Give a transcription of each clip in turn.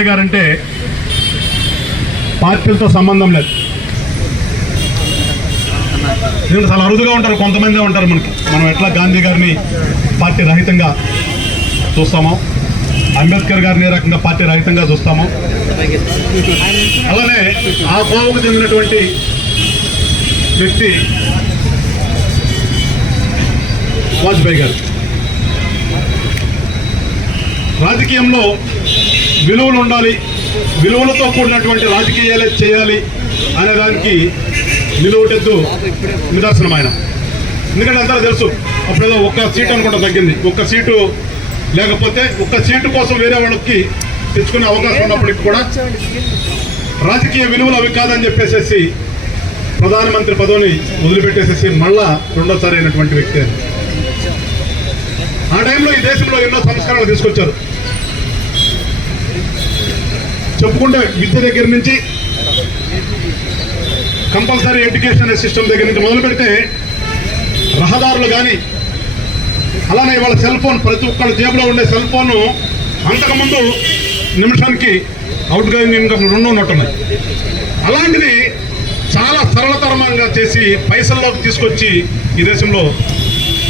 Vajpayee guarantee పార్టీలతో సంబంధం లేదు. దీంట్లో చాలా అరుదుగా ఉంటారు, కొంతమంది ఉంటారు. మనం ఎట్లా గాంధీ గారిని పార్టీ రహితంగా చూస్తామో, అంబేద్కర్ గారిని ఏ రకంగా పార్టీ రహితంగా చూస్తామో, అలానే ఆ కోవకు చెందినటువంటి వ్యక్తి వాజ్పేయి గారు. రాజకీయంలో విలువలు ఉండాలి, విలువలతో కూడినటువంటి రాజకీయాలే చేయాలి అనే దానికి నిలువుటెద్దు నిదర్శనం ఆయన. ఎందుకంటే అంతా తెలుసు, అప్పుడేదో ఒక్క సీటు అనుకుంటా తగ్గింది, ఒక్క సీటు లేకపోతే ఒక్క సీటు కోసం వేరే వాళ్ళకి తెచ్చుకునే అవకాశం ఉన్నప్పటికీ కూడా రాజకీయ విలువలు అవి కాదని చెప్పేసి ప్రధానమంత్రి పదవిని వదిలిపెట్టేసేసి మళ్ళా రెండోసారి అయినటువంటి వ్యక్తి. ఆ టైంలో ఈ దేశంలో ఎన్నో సంస్కరణలు తీసుకొచ్చారు. చెప్పుకుంటే విద్య దగ్గర నుంచి, కంపల్సరీ ఎడ్యుకేషన్ సిస్టమ్ దగ్గర నుంచి మొదలు పెడితే రహదారులు కానీ, అలానే వాళ్ళ సెల్ ఫోన్, ప్రతి ఒక్కళ్ళ జేబులో ఉండే సెల్ ఫోను అంతకుముందు నిమిషానికి అవుట్ గోయింగ్ ఇన్కమ్ 2 ఉన్నట్టున్నాయి. అలాంటిది చాలా సరళతరంగా చేసి పైసల్లోకి తీసుకొచ్చి ఈ దేశంలో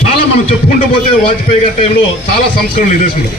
చాలా మనం చెప్పుకుంటూ పోతే వాజ్పేయి గారి టైంలో చాలా సంస్కరణలు ఈ దేశంలో.